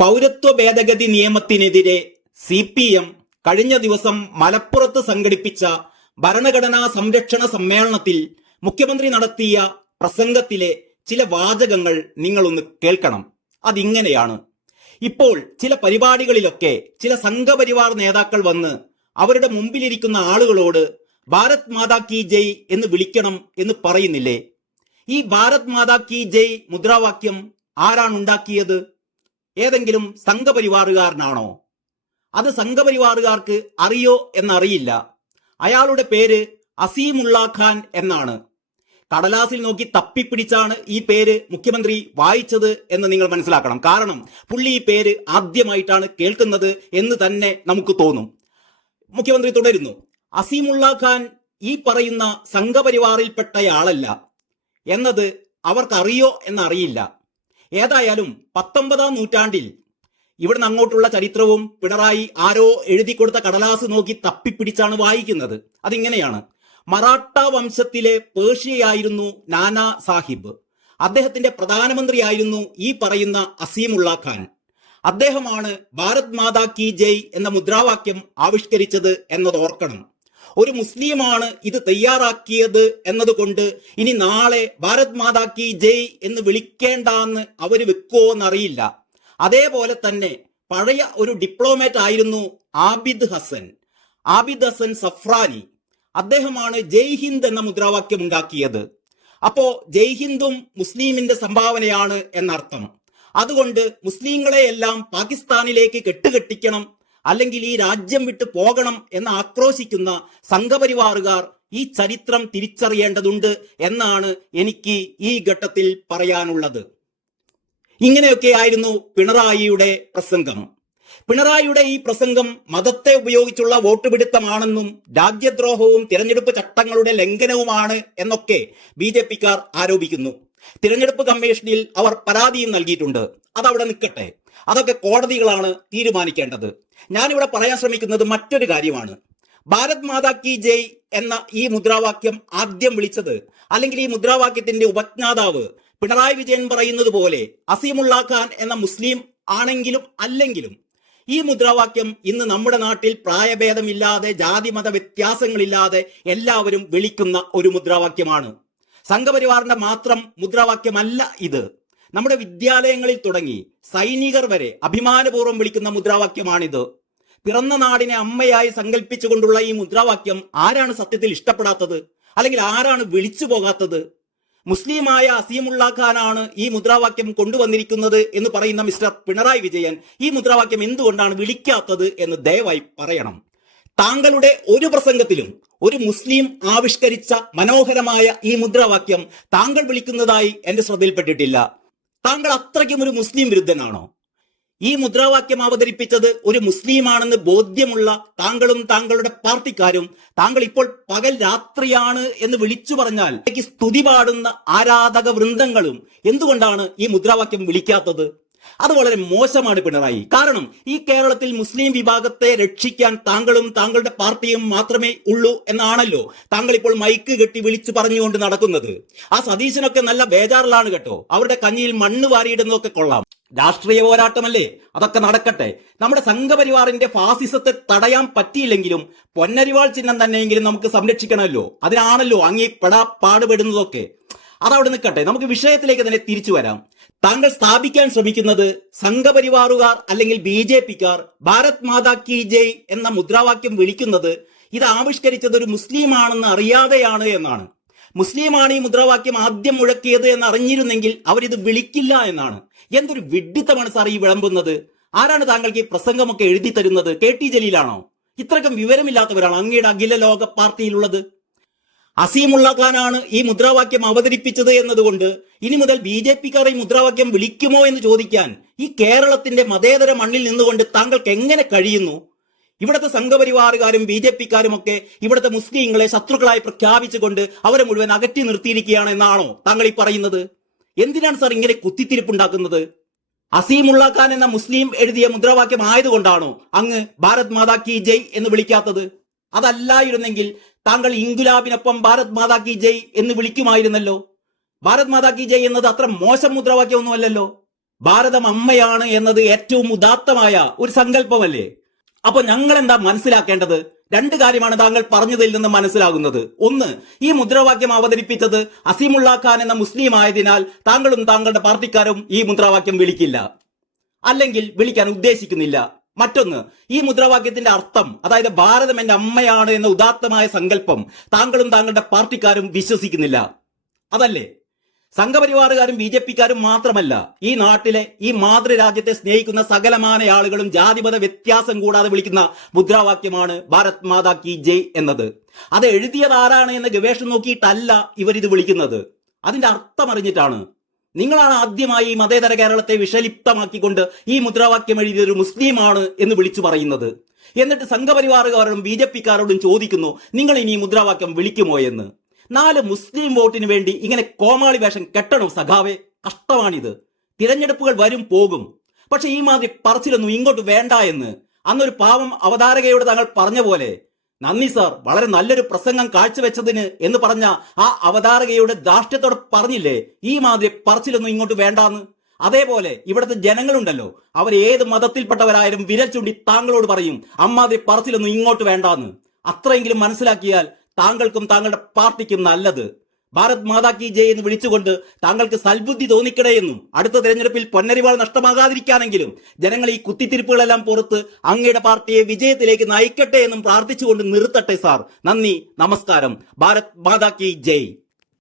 പൗരത്വ ഭേദഗതി നിയമത്തിനെതിരെ CPM കഴിഞ്ഞ ദിവസം മലപ്പുറത്ത് സംഘടിപ്പിച്ച ഭരണഘടനാ സംരക്ഷണ സമ്മേളനത്തിൽ മുഖ്യമന്ത്രി നടത്തിയ പ്രസംഗത്തിലെ ചില വാചകങ്ങൾ നിങ്ങളൊന്ന് കേൾക്കണം. അതിങ്ങനെയാണ്: ഇപ്പോൾ ചില പരിപാടികളിലൊക്കെ ചില സംഘപരിവാർ നേതാക്കൾ വന്ന് അവരുടെ മുമ്പിലിരിക്കുന്ന ആളുകളോട് ഭാരത് മാതാ കി ജയ് എന്ന് വിളിക്കണം എന്ന് പറയുന്നില്ലേ? ഈ ഭാരത് മാതാ കി ജയ് മുദ്രാവാക്യം ആരാണ് ഉണ്ടാക്കിയത്? ഏതെങ്കിലും സംഘപരിവാറുകാരനാണോ? അത് സംഘപരിവാറുകാർക്ക് അറിയോ എന്നറിയില്ല. അയാളുടെ പേര് അസീമുള്ള ഖാൻ എന്നാണ്. കടലാസിൽ നോക്കി തപ്പിപ്പിടിച്ചാണ് ഈ പേര് മുഖ്യമന്ത്രി വായിച്ചത് എന്ന് നിങ്ങൾ മനസ്സിലാക്കണം. കാരണം പുള്ളി ഈ പേര് ആദ്യമായിട്ടാണ് കേൾക്കുന്നത് എന്ന് തന്നെ നമുക്ക് തോന്നും. മുഖ്യമന്ത്രി തുടരുന്നു: അസീമുള്ള ഖാൻ ഈ പറയുന്ന സംഘപരിവാറിൽപ്പെട്ടയാളല്ല എന്നത് അവർക്കറിയോ എന്നറിയില്ല. ഏതായാലും 19-ാം നൂറ്റാണ്ടിൽ ഇവിടുന്ന് അങ്ങോട്ടുള്ള ചരിത്രവും പിണറായി ആരോ എഴുതി കൊടുത്ത കടലാസ് നോക്കി തപ്പിപ്പിടിച്ചാണ് വായിക്കുന്നത്. അതിങ്ങനെയാണ്: മറാഠ വംശത്തിലെ പേർഷ്യയായിരുന്നു നാനാ സാഹിബ്. അദ്ദേഹത്തിന്റെ പ്രധാനമന്ത്രിയായിരുന്നു ഈ പറയുന്ന അസീമുള്ള ഖാൻ. അദ്ദേഹമാണ് ഭാരത് മാതാ കി ജയ് എന്ന മുദ്രാവാക്യം ആവിഷ്കരിച്ചത് എന്നത് ഓർക്കണം. ഒരു മുസ്ലിമാണ് ഇത് തയ്യാറാക്കിയത് എന്നതുകൊണ്ട് ഇനി നാളെ ഭാരത് മാതാ കി ജയ് എന്ന് വിളിക്കേണ്ടെന്ന് അവര് വെക്കുവോ എന്നറിയില്ല. അതേപോലെ തന്നെ പഴയ ഒരു ഡിപ്ലോമാറ്റ് ആയിരുന്നു ആബിദ് ഹസൻ സഫ്രാനി. അദ്ദേഹമാണ് ജയ് ഹിന്ദ് എന്ന മുദ്രാവാക്യം ഉണ്ടാക്കിയത്. അപ്പോ ജയ് ഹിന്ദും മുസ്ലിമിന്റെ സംഭാവനയാണ് എന്നർത്ഥം. അതുകൊണ്ട് മുസ്ലിങ്ങളെയെല്ലാം പാകിസ്ഥാനിലേക്ക് കെട്ടുകെട്ടിക്കണം, അല്ലെങ്കിൽ ഈ രാജ്യം വിട്ടു പോകണം എന്ന് ആക്രോശിക്കുന്ന സംഘപരിവാറുകാർ ഈ ചരിത്രം തിരിച്ചറിയേണ്ടതുണ്ട് എന്നാണ് എനിക്ക് ഈ ഘട്ടത്തിൽ പറയാനുള്ളത്. ഇങ്ങനെയൊക്കെയായിരുന്നു പിണറായിയുടെ പ്രസംഗം. പിണറായിയുടെ ഈ പ്രസംഗം മതത്തെ ഉപയോഗിച്ചുള്ള വോട്ട് പിടുത്തമാണെന്നും രാജ്യദ്രോഹവും തിരഞ്ഞെടുപ്പ് ചട്ടങ്ങളുടെ ലംഘനവുമാണ് എന്നൊക്കെ BJPക്കാർ ആരോപിക്കുന്നു. തിരഞ്ഞെടുപ്പ് കമ്മീഷനിൽ അവർ പരാതിയും നൽകിയിട്ടുണ്ട്. അതവിടെ നിൽക്കട്ടെ, അതൊക്കെ കോടതികളാണ് തീരുമാനിക്കേണ്ടത്. ഞാനിവിടെ പറയാൻ ശ്രമിക്കുന്നത് മറ്റൊരു കാര്യമാണ്. ഭാരത് മാതാ കി ജയ് എന്ന ഈ മുദ്രാവാക്യം ആദ്യം വിളിച്ചത്, അല്ലെങ്കിൽ ഈ മുദ്രാവാക്യത്തിന്റെ ഉപജ്ഞാതാവ് പിണറായി വിജയൻ പറയുന്നത് പോലെ അസീമുള്ള ഖാൻ എന്ന മുസ്ലിം ആണെങ്കിലും അല്ലെങ്കിലും ഈ മുദ്രാവാക്യം ഇന്ന് നമ്മുടെ നാട്ടിൽ പ്രായഭേദമില്ലാതെ ജാതിമത വ്യത്യാസങ്ങളില്ലാതെ എല്ലാവരും വിളിക്കുന്ന ഒരു മുദ്രാവാക്യമാണ്. സംഘപരിവാറിന്റെ മാത്രം മുദ്രാവാക്യമല്ല ഇത്. നമ്മുടെ വിദ്യാലയങ്ങളിൽ തുടങ്ങി സൈനികർ വരെ അഭിമാനപൂർവ്വം വിളിക്കുന്ന മുദ്രാവാക്യമാണിത്. പിറന്ന നാടിനെ അമ്മയായി സങ്കല്പിച്ചുകൊണ്ടുള്ള ഈ മുദ്രാവാക്യം ആരാണ് സത്യത്തിൽ ഇഷ്ടപ്പെടാത്തത്? അല്ലെങ്കിൽ ആരാണ് വിളിച്ചു പോകാത്തത്? മുസ്ലിമായ അസീമുള്ള ഖാനാണ് ഈ മുദ്രാവാക്യം കൊണ്ടുവന്നിരിക്കുന്നത് എന്ന് പറയുന്ന മിസ്റ്റർ പിണറായി വിജയൻ ഈ മുദ്രാവാക്യം എന്തുകൊണ്ടാണ് വിളിക്കാത്തത് എന്ന് ദയവായി പറയണം. താങ്കളുടെ ഒരു പ്രസംഗത്തിലും ഒരു മുസ്ലിം ആവിഷ്കരിച്ച മനോഹരമായ ഈ മുദ്രാവാക്യം താങ്കൾ വിളിക്കുന്നതായി എന്റെ ശ്രദ്ധയിൽപ്പെട്ടിട്ടില്ല. താങ്കൾ അത്രയ്ക്കും ഒരു മുസ്ലിം വിരുദ്ധനാണോ? ഈ മുദ്രാവാക്യം അവതരിപ്പിച്ചത് ഒരു മുസ്ലിമാണെന്ന് ബോധ്യമുള്ള താങ്കളും താങ്കളുടെ പാർട്ടിക്കാരും താങ്കൾ ഇപ്പോൾ പകൽ രാത്രിയാണ് എന്ന് വിളിച്ചു പറഞ്ഞാൽ സ്തുതി പാടുന്ന ആരാധക വൃന്ദങ്ങളും എന്തുകൊണ്ടാണ് ഈ മുദ്രാവാക്യം വിളിക്കാത്തത്? അത് വളരെ മോശമാണ് പിണറായി. കാരണം ഈ കേരളത്തിൽ മുസ്ലിം വിഭാഗത്തെ രക്ഷിക്കാൻ താങ്കളും താങ്കളുടെ പാർട്ടിയും മാത്രമേ ഉള്ളൂ എന്നാണല്ലോ താങ്കൾ ഇപ്പോൾ മൈക്ക് കെട്ടി വിളിച്ചു പറഞ്ഞുകൊണ്ട് നടക്കുന്നത്. ആ സതീശനൊക്കെ നല്ല ബേജാറിലാണ് കേട്ടോ. അവരുടെ കഞ്ഞിയിൽ മണ്ണ് വാരിയിടുന്നതൊക്കെ കൊള്ളാം. രാഷ്ട്രീയ പോരാട്ടമല്ലേ, അതൊക്കെ നടക്കട്ടെ. നമ്മുടെ സംഘപരിവാറിന്റെ ഫാസിസത്തെ തടയാൻ പറ്റിയില്ലെങ്കിലും പൊന്നരിവാൾ ചിഹ്നം തന്നെയെങ്കിലും നമുക്ക് സംരക്ഷിക്കണമല്ലോ. അതിനാണല്ലോ അങ്ങീ പാടുപെടുന്നതൊക്കെ. അതവിടെ നിൽക്കട്ടെ, നമുക്ക് വിഷയത്തിലേക്ക് തന്നെ തിരിച്ചു വരാം. താങ്കൾ സ്ഥാപിക്കാൻ ശ്രമിക്കുന്നത് സംഘപരിവാറുകാർ അല്ലെങ്കിൽ BJPക്കാർ ഭാരത് മാതാ കി ജയ് എന്ന മുദ്രാവാക്യം വിളിക്കുന്നത് ഇത് ആവിഷ്കരിച്ചത് ഒരു മുസ്ലിമാണെന്ന് അറിയാതെയാണ് എന്നാണ്. മുസ്ലിമാണ് ഈ മുദ്രാവാക്യം ആദ്യം മുഴക്കിയത് എന്ന് അറിഞ്ഞിരുന്നെങ്കിൽ അവരിത് വിളിക്കില്ല എന്നാണ്. എന്തൊരു വിഡ്ഢിത്തമാണ് സാർ ഈ വിളമ്പുന്നത്. ആരാണ് താങ്കൾക്ക് ഈ പ്രസംഗമൊക്കെ എഴുതി തരുന്നത്? KT ജലീലാണോ? ഇത്രയ്ക്കും വിവരമില്ലാത്തവരാണ് അങ്ങയുടെ അഖില ലോക പാർട്ടിയിലുള്ളത്. അസീമുള്ള ഖാനാണ് ഈ മുദ്രാവാക്യം അവതരിപ്പിച്ചത് എന്നതുകൊണ്ട് ഇനി മുതൽ BJPക്കാർ ഈ മുദ്രാവാക്യം വിളിക്കുമോ എന്ന് ചോദിക്കാൻ ഈ കേരളത്തിന്റെ മതേതര മണ്ണിൽ നിന്നുകൊണ്ട് താങ്കൾക്ക് എങ്ങനെ കഴിയുന്നു? ഇവിടുത്തെ സംഘപരിവാറുകാരും BJPക്കാരും ഒക്കെ ഇവിടുത്തെ മുസ്ലിങ്ങളെ ശത്രുക്കളായി പ്രഖ്യാപിച്ചുകൊണ്ട് അവരെ മുഴുവൻ അകറ്റി നിർത്തിയിരിക്കുകയാണ് എന്നാണോ താങ്കൾ ഈ പറയുന്നത്? എന്തിനാണ് സാർ ഇങ്ങനെ കുത്തിത്തിരിപ്പുണ്ടാക്കുന്നത്? അസീമുള്ള ഖാൻ എന്ന മുസ്ലിം എഴുതിയ മുദ്രാവാക്യം ആയതുകൊണ്ടാണോ അങ്ങ് ഭാരത് മാതാ കി ജയ് എന്ന് വിളിക്കാത്തത്? അതല്ലായിരുന്നെങ്കിൽ താങ്കൾ ഇൻകുലാബിനൊപ്പം ഭാരത് മാതാ കി ജയ് എന്ന് വിളിക്കുമായിരുന്നല്ലോ. ഭാരത് മാതാ കി ജയ് എന്നത് അത്ര മോശം മുദ്രാവാക്യമൊന്നുമല്ലല്ലോ. ഭാരതം അമ്മയാണ് എന്നത് ഏറ്റവും ഉദാത്തമായ ഒരു സങ്കല്പമല്ലേ? അപ്പൊ ഞങ്ങൾ എന്താ മനസ്സിലാക്കേണ്ടത്? രണ്ട് കാര്യമാണ് താങ്കൾ പറഞ്ഞതിൽ നിന്ന് മനസ്സിലാകുന്നത്. ഒന്ന്, ഈ മുദ്രാവാക്യം അവതരിപ്പിച്ചത് അസീമുള്ള ഖാൻ എന്ന മുസ്ലിം ആയതിനാൽ താങ്കളും താങ്കളുടെ പാർട്ടിക്കാരും ഈ മുദ്രാവാക്യം വിളിക്കില്ല, അല്ലെങ്കിൽ വിളിക്കാൻ ഉദ്ദേശിക്കുന്നില്ല. മറ്റൊന്ന്, ഈ മുദ്രാവാക്യത്തിന്റെ അർത്ഥം, അതായത് ഭാരതം എന്റെ അമ്മയാണ് എന്ന ഉദാത്തമായ സങ്കല്പം താങ്കളും താങ്കളുടെ പാർട്ടിക്കാരും വിശ്വസിക്കുന്നില്ല, അതല്ലേ? സംഘപരിവാറുകാരും ബി ജെ പിക്കാരും മാത്രമല്ല, ഈ നാട്ടിലെ ഈ മാതൃരാജ്യത്തെ സ്നേഹിക്കുന്ന സകലമാന ആളുകളും ജാതിമത വ്യത്യാസം കൂടാതെ വിളിക്കുന്ന മുദ്രാവാക്യമാണ് ഭാരത് മാതാ കി ജയ് എന്നത്. അത് എഴുതിയത് ആരാണ് എന്ന ഗവേഷണം നോക്കിയിട്ടല്ല ഇവരിത് വിളിക്കുന്നത്, അതിന്റെ അർത്ഥം അറിഞ്ഞിട്ടാണ്. നിങ്ങളാണ് ആദ്യമായി ഈ മതേതര കേരളത്തെ വിഷലിപ്തമാക്കിക്കൊണ്ട് ഈ മുദ്രാവാക്യം എഴുതിയൊരു മുസ്ലിമാണ് എന്ന് വിളിച്ചു പറയുന്നത്. എന്നിട്ട് സംഘപരിവാറുകാരോടും ബി ജെ പിക്കാരോടും ചോദിക്കുന്നു, നിങ്ങൾ ഇനി ഈ മുദ്രാവാക്യം വിളിക്കുമോ എന്ന്. 4 മുസ്ലിം വോട്ടിന് വേണ്ടി ഇങ്ങനെ കോമാളി വേഷം കെട്ടണോ സഖാവേ? കഷ്ടമാണിത്. തിരഞ്ഞെടുപ്പുകൾ വരും പോകും, പക്ഷെ ഈ മാതിരി പറച്ചിലൊന്നും ഇങ്ങോട്ട് വേണ്ട എന്ന് അന്നൊരു പാവം അവതാരകയോട് താങ്കൾ പറഞ്ഞ പോലെ, നന്ദി സാർ, വളരെ നല്ലൊരു പ്രസംഗം കാഴ്ചവെച്ചതിന് എന്ന് പറഞ്ഞ ആ അവതാരകയോട് ധാർഷ്ട്യത്തോടെ പറഞ്ഞില്ലേ, ഈ മാതിരി പറച്ചിലൊന്നും ഇങ്ങോട്ട് വേണ്ടാന്ന്? അതേപോലെ ഇവിടുത്തെ ജനങ്ങളുണ്ടല്ലോ, അവർ ഏത് മതത്തിൽപ്പെട്ടവരായാലും വിരൽ ചൂണ്ടി താങ്കളോട് പറയും അമ്മാതിരി പറച്ചിലൊന്നും ഇങ്ങോട്ട് വേണ്ടാന്ന്. അത്രയെങ്കിലും മനസ്സിലാക്കിയാൽ താങ്കൾക്കും താങ്കളുടെ പാർട്ടിക്കും നല്ലത്. ഭാരത് മാതാ കി ജയ് എന്ന് വിളിച്ചുകൊണ്ട് താങ്കൾക്ക് സൽബുദ്ധി തോന്നിക്കടയെന്നും അടുത്ത തെരഞ്ഞെടുപ്പിൽ പൊന്നരിവാൾ നഷ്ടമാകാതിരിക്കാനെങ്കിലും ജനങ്ങൾ ഈ കുത്തിത്തിരിപ്പുകളെല്ലാം പുറത്ത് അങ്ങയുടെ പാർട്ടിയെ വിജയത്തിലേക്ക് നയിക്കട്ടെ എന്നും പ്രാർത്ഥിച്ചുകൊണ്ട് നിർത്തട്ടെ സാർ. നന്ദി, നമസ്കാരം. ഭാരത് മാതാ കി ജയ്.